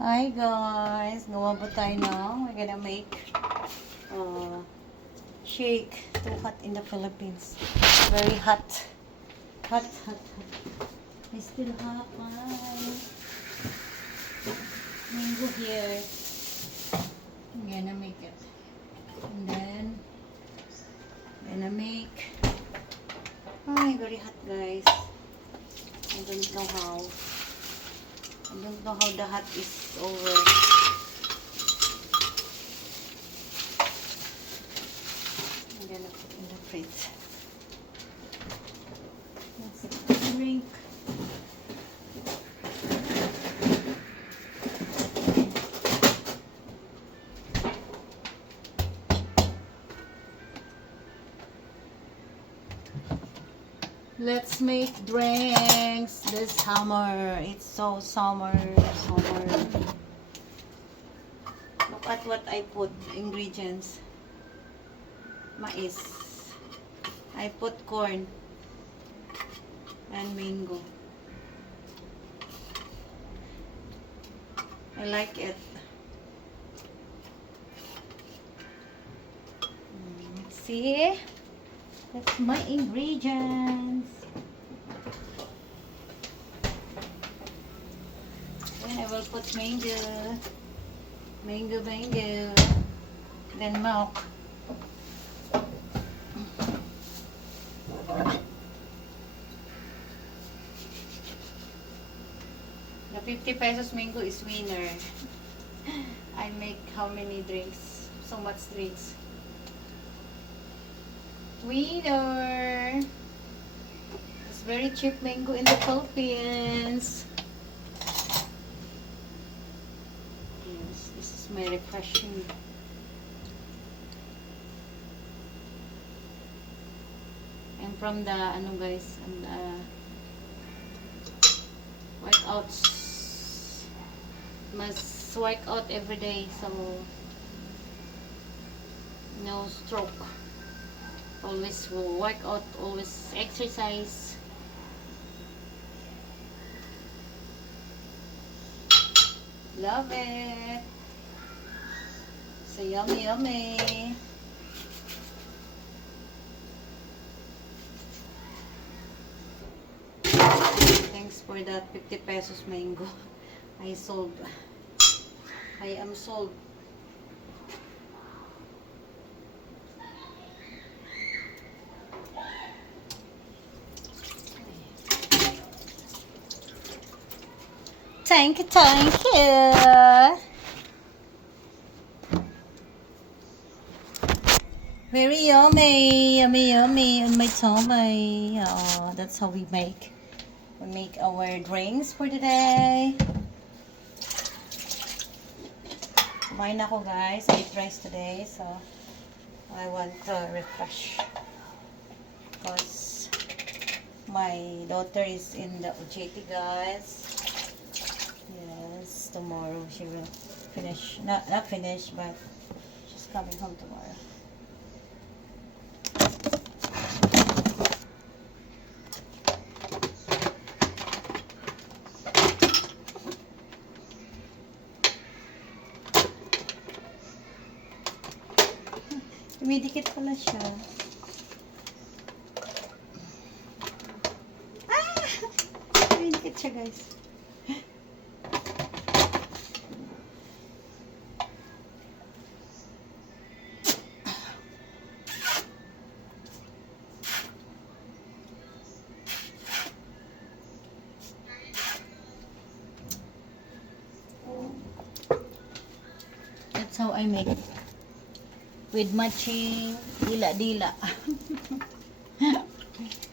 Hi guys! Gawa po tayo ng we're gonna make shake. Too hot in the Philippines. Very hot. Hot. It's still hot. Mango here. I'm gonna make it. And then gonna make very hot guys. I don't know how the hot is over. I'm gonna put in the fridge. Let's drink. Let's make drinks this summer. It's so summer. Look at what I put. Ingredients. Mais. I put corn. And mango. I like it. See? That's my ingredients. Then I will put mango. Then milk. The 50 pesos mango is winner. I make how many drinks? So much drinks. Winner! It's very cheap mango in the Philippines. Yes, this is my refreshing. I'm from the workouts. Must work out every day, so no stroke. Always will work out, always exercise. Love it. So yummy. Thanks for that 50 pesos mango. I am sold. Thank you. Very yummy on my tummy. Oh, that's how we make our drinks for today. Kumain ako guys. I ate rice today, so I want to refresh because my daughter is in the UJT guys. Yes, tomorrow she will finish. Not finish, but she's coming home tomorrow. Dumidikit pala siya. Dumidikit siya guys. That's how I make it. With matching dila-dila.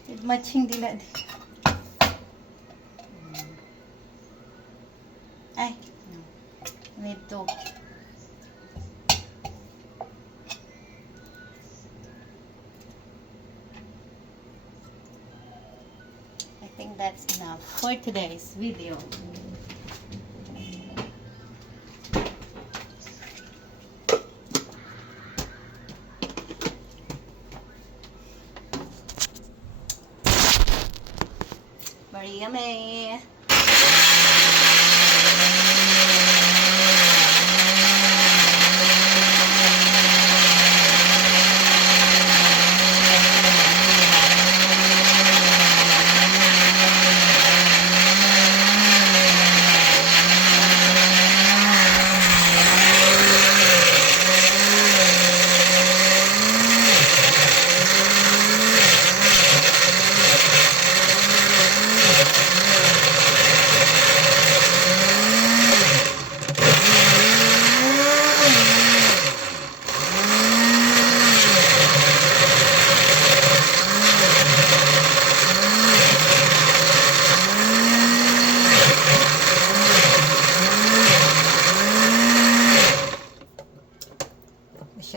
With matching dila-dila. Ay, need to. I think that's enough for today's video. Very yummy.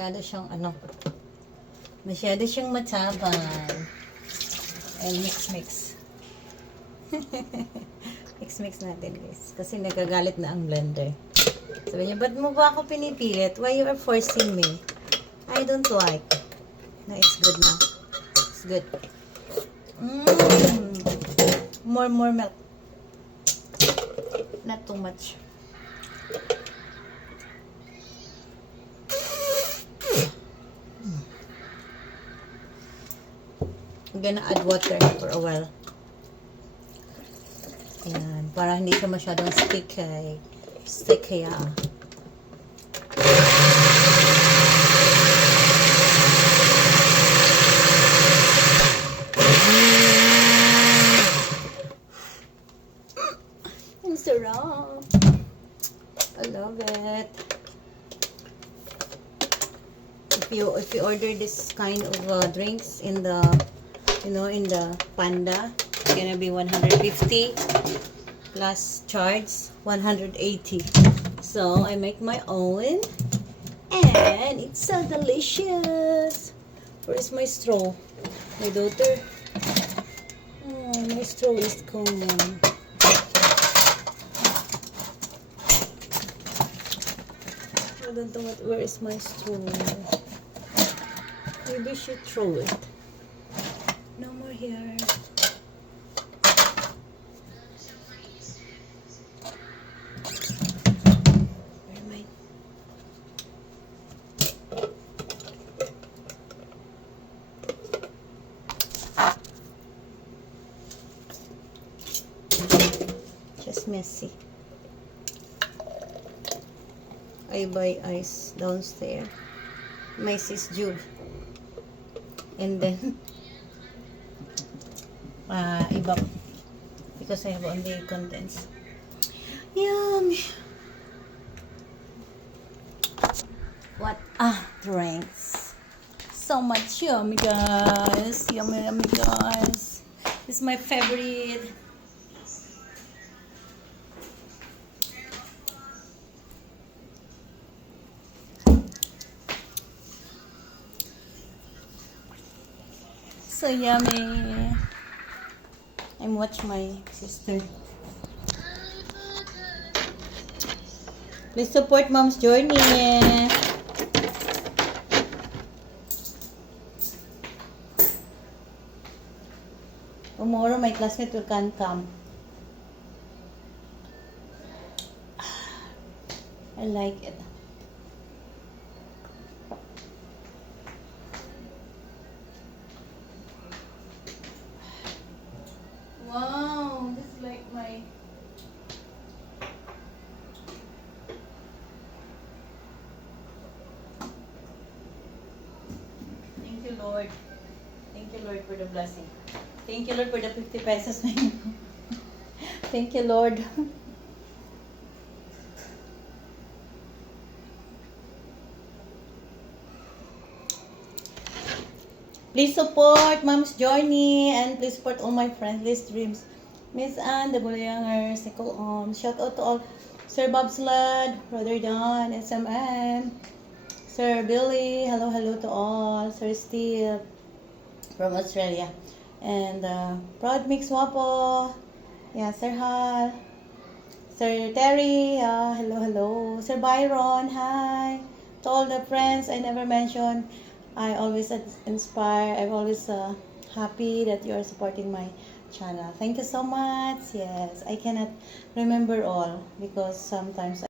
masyado siyang masyado siyang matabang. And mix. Mix natin guys. Kasi nagagalit na ang blender. Sabi niya, ba't mo ba ako pinipilit? Why you are forcing me? I don't like. No, it's good now. It's good. More milk. Not too much. I'm gonna add water for a while. Ayan, para hindi siya masyadong sticky. Sticky, yeah. Ang sarap. I love it. If you order this kind of drinks in the in the Panda, it's gonna be 150 plus charge 180. So I make my own and it's so delicious. Where is my straw? My daughter. Oh, my straw is gone. I don't know where is my straw. Maybe I should throw it. No more here. Where am I? Just messy. I buy ice downstairs. My sis Jude. And then iba because I have only condensed. Yummy. What drinks. So much yummy guys. Yummy guys. This is my favorite. So yummy. I'm watching my sister. Please support Mom's Journey. Tomorrow my classmate will come. I like it. Wow, this is like my Thank you, Lord. Thank you, Lord, for the blessing. Thank you, Lord, for the 50 pesos. Thank you, Lord. Please support Mom's Journey and please support all my friendly streams. Miss Anne, the Bulayangers, Nicole shout out to all Sir Bobsled, Brother Don, SMM, Sir Billy, hello to all, Sir Steve from Australia, and Proud Mix Wapo, yeah, Sir Hal, Sir Terry, hello, Sir Byron, hi, to all the friends I never mentioned. I always inspire. I'm always happy that you are supporting my channel. Thank you so much. Yes, I cannot remember all because sometimes